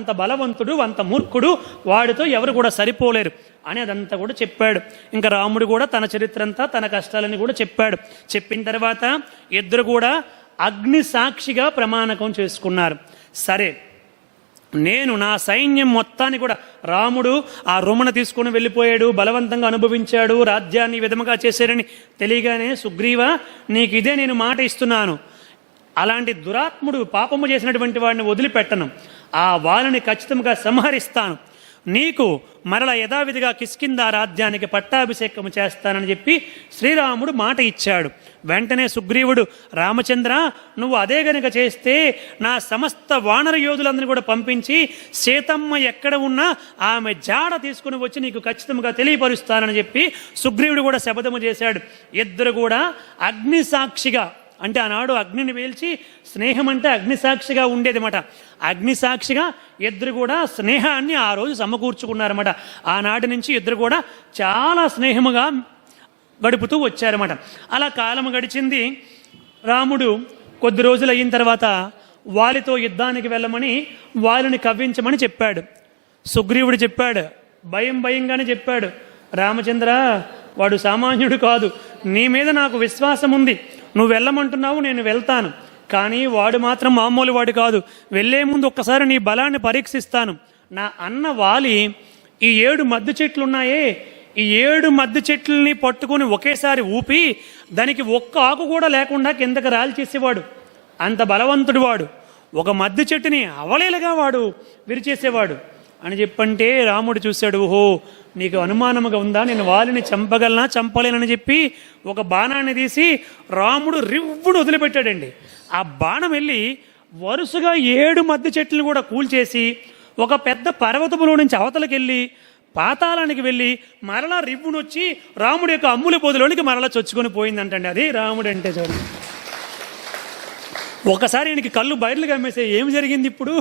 అంత బలవంతుడు, అంత మూర్ఖుడు, వాడితో ఎవరు కూడా సరిపోలేరు అని అదంతా కూడా చెప్పాడు. ఇంకా రాముడు కూడా తన చరిత్ర అంతా, తన కష్టాలని కూడా చెప్పాడు. చెప్పిన తర్వాత ఇద్దరు కూడా అగ్ని సాక్షిగా ప్రమాణకం చేసుకున్నారు. సరే, నేను నా సైన్యం మొత్తాన్ని కూడా, రాముడు ఆ రుమణ తీసుకుని వెళ్ళిపోయాడు, బలవంతంగా అనుభవించాడు, రాజ్యాన్ని విధముగా చేశారని తెలియగానే, సుగ్రీవ నీకు ఇదే నేను మాట ఇస్తున్నాను, అలాంటి దురాత్ముడు పాపము చేసినటువంటి వాడిని వదిలిపెట్టను, ఆ వాళ్ళని ఖచ్చితంగా సంహరిస్తాను, నీకు మరల యథావిధిగా కిష్కింధ రాజ్యానికి పట్టాభిషేకం చేస్తానని చెప్పి శ్రీరాముడు మాట ఇచ్చాడు. వెంటనే సుగ్రీవుడు, రామచంద్ర నువ్వు అదే గనుక చేస్తే నా సమస్త వానర యోధులందరినీ కూడా పంపించి సీతమ్మ ఎక్కడ ఉన్నా ఆమె జాడ తీసుకుని వచ్చి నీకు ఖచ్చితంగా తెలియపరుస్తానని చెప్పి సుగ్రీవుడు కూడా శపథము చేశాడు. ఇద్దరు కూడా అగ్ని సాక్షిగా, అంటే ఆనాడు అగ్నిని వేల్చి స్నేహం అంటే అగ్నిసాక్షిగా ఉండేదన్నమాట. అగ్నిసాక్షిగా ఇద్దరు కూడా స్నేహాన్ని ఆ రోజు సమకూర్చుకున్నారన్నమాట. ఆనాటి నుంచి ఇద్దరు కూడా చాలా స్నేహముగా గడుపుతూ వచ్చారన్నమాట. అలా కాలం గడిచింది. రాముడు కొద్ది రోజులు అయిన తర్వాత వాలితో యుద్ధానికి వెళ్ళమని, వాలిని కవ్వించమని చెప్పాడు. సుగ్రీవుడు చెప్పాడు, భయంగానే చెప్పాడు, రామచంద్ర వాడు సామాన్యుడు కాదు, నీ మీద నాకు విశ్వాసం ఉంది, నువ్వు వెళ్ళమంటున్నావు, నేను వెళ్తాను, కానీ వాడు మాత్రం మామూలు వాడు కాదు, వెళ్ళే ముందు ఒక్కసారి నీ బలాన్ని పరీక్షిస్తాను. నా అన్న వాలి ఈ 7 మద్దు చెట్లు ఉన్నాయే, ఈ 7 మద్దు చెట్లని పట్టుకుని ఒకేసారి ఊపి దానికి ఒక్క ఆకు కూడా లేకుండా కిందకి రాల్చేసేవాడు, అంత బలవంతుడు వాడు, ఒక మద్దు చెట్టుని అవలేలుగా వాడు విరిచేసేవాడు అని చెప్పంటే రాముడు చూశాడు, ఓహో నీకు అనుమానముగా ఉందా, నేను వాలిని చంపగలనా చంపలేనని చెప్పి ఒక బాణాన్ని తీసి రాముడు రివ్వుడు వదిలిపెట్టాడండి. ఆ బాణం వెళ్ళి వరుసగా 7 మద్దు చెట్లను కూడా కూల్చేసి ఒక పెద్ద పర్వతములో నుంచి అవతలకి వెళ్ళి పాతాళానికి వెళ్ళి మరలా రివ్వునొచ్చి రాముడి యొక్క అమ్ముల పొదిలోనికి మరలా చొచ్చుకొని పోయిందంటండి. అది రాముడు అంటే. చూడండి, ఒకసారి ఈయనకి కళ్ళు బయర్లు కమ్మేసే ఏమి జరిగింది ఇప్పుడు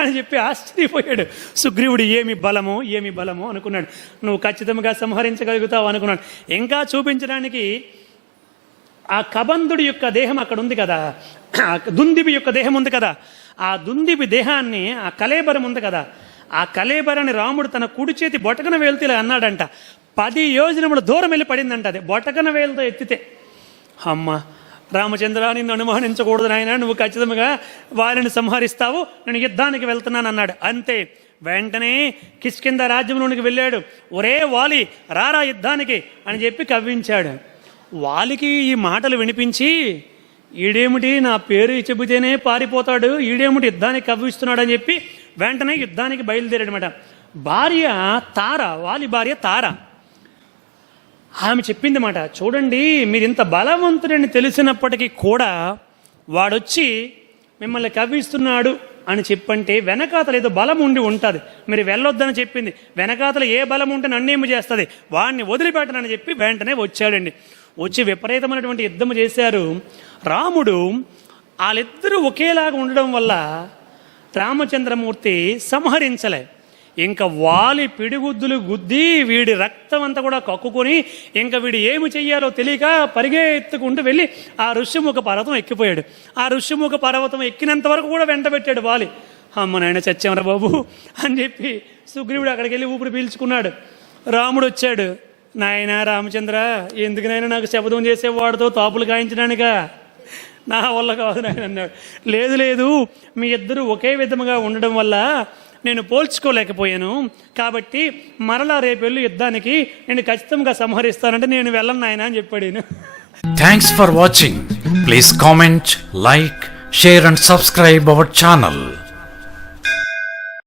అని చెప్పి ఆశ్చర్యపోయాడు. సుగ్రీవుడు ఏమి బలమో అనుకున్నాడు. నువ్వు ఖచ్చితంగా సంహరించగలుగుతావు అనుకున్నాడు. ఇంకా చూపించడానికి ఆ కబంధుడి యొక్క దేహం అక్కడ ఉంది కదా, దుందిబి యొక్క దేహం ఉంది కదా, ఆ దుందిబి దేహాన్ని, ఆ కళేబరం ఉంది కదా, ఆ కళేబరాన్ని రాముడు తన కుడి చేతి బొటకన వేలుతో ఇలా అన్నాడంట. 10 యోజనముల దూరం వెళ్ళి పడిందంట. అది బొటకన వేలుతో ఎత్తితే. అమ్మ రామచంద్ర నిన్ను అనుమానించకూడదు నాయన, నువ్వు ఖచ్చితంగా వారిని సంహరిస్తావు, నేను యుద్ధానికి వెళ్తున్నాను అన్నాడు. అంతే, వెంటనే కిష్కింధ రాజ్యంలోనికి వెళ్ళాడు. ఒరే వాలి రారా యుద్ధానికి అని చెప్పి కవ్వించాడు. వాలికి ఈ మాటలు వినిపించి, ఈడేమిటి నా పేరు చెబితేనే పారిపోతాడు, ఈడేమిటి యుద్ధానికి కవ్విస్తున్నాడు అని చెప్పి వెంటనే యుద్ధానికి బయలుదేరాడనమాట. భార్య తార, వాలి భార్య తార, ఆమె చెప్పింది మాట, చూడండి మీరు ఇంత బలవంతుడని తెలిసినప్పటికీ కూడా వాడొచ్చి మిమ్మల్ని కవ్విస్తున్నాడు అని చెప్పంటే వెనకాతలు ఏదో బలం ఉండి ఉంటుంది, మీరు వెళ్ళొద్దని చెప్పింది, వెనకాతలు ఏ బలం ఉంటే నన్నేమి చేస్తుంది, వాడిని వదిలిపెట్టనని చెప్పి వెంటనే వచ్చాడండి. వచ్చి విపరీతమైనటువంటి యుద్ధము చేశారు. రాముడు వాళ్ళిద్దరూ ఒకేలాగా ఉండడం వల్ల రామచంద్రమూర్తి సంహరించలే. ఇంకా వాలి పిడిగుద్దులు గుద్ది వీడి రక్తం అంతా కూడా కక్కుకొని ఇంకా వీడు ఏమి చెయ్యాలో తెలియక పరిగెత్తుకుంటూ వెళ్ళి ఆ ఋష్యముఖ పర్వతం ఎక్కిపోయాడు. ఆ ఋష్యముఖ పర్వతం ఎక్కినంత వరకు కూడా వెంట పెట్టాడు వాలి. అమ్మ నాయన చచ్చామరా బాబు అని చెప్పి సుగ్రీవుడు అక్కడికి వెళ్ళి ఊపిరి పీల్చుకున్నాడు. రాముడు వచ్చాడు, నాయన రామచంద్ర ఎందుకునైనా నాకు శపథం చేసేవాడితో తాపులు కాయించడానికా, నా వల్ల కాదు నాయన అన్నాడు. లేదు మీ ఇద్దరు ఒకే విధముగా ఉండడం వల్ల నేను పోల్చుకోలేకపోయాను, కాబట్టి మరలా రేపు వెళ్ళి యుద్ధానికి నేను ఖచ్చితంగా సంహరిస్తానంటే నేను వెళ్ళను నాయన అని చెప్పాడు. Thanks for watching. Please comment, like, share and subscribe our channel.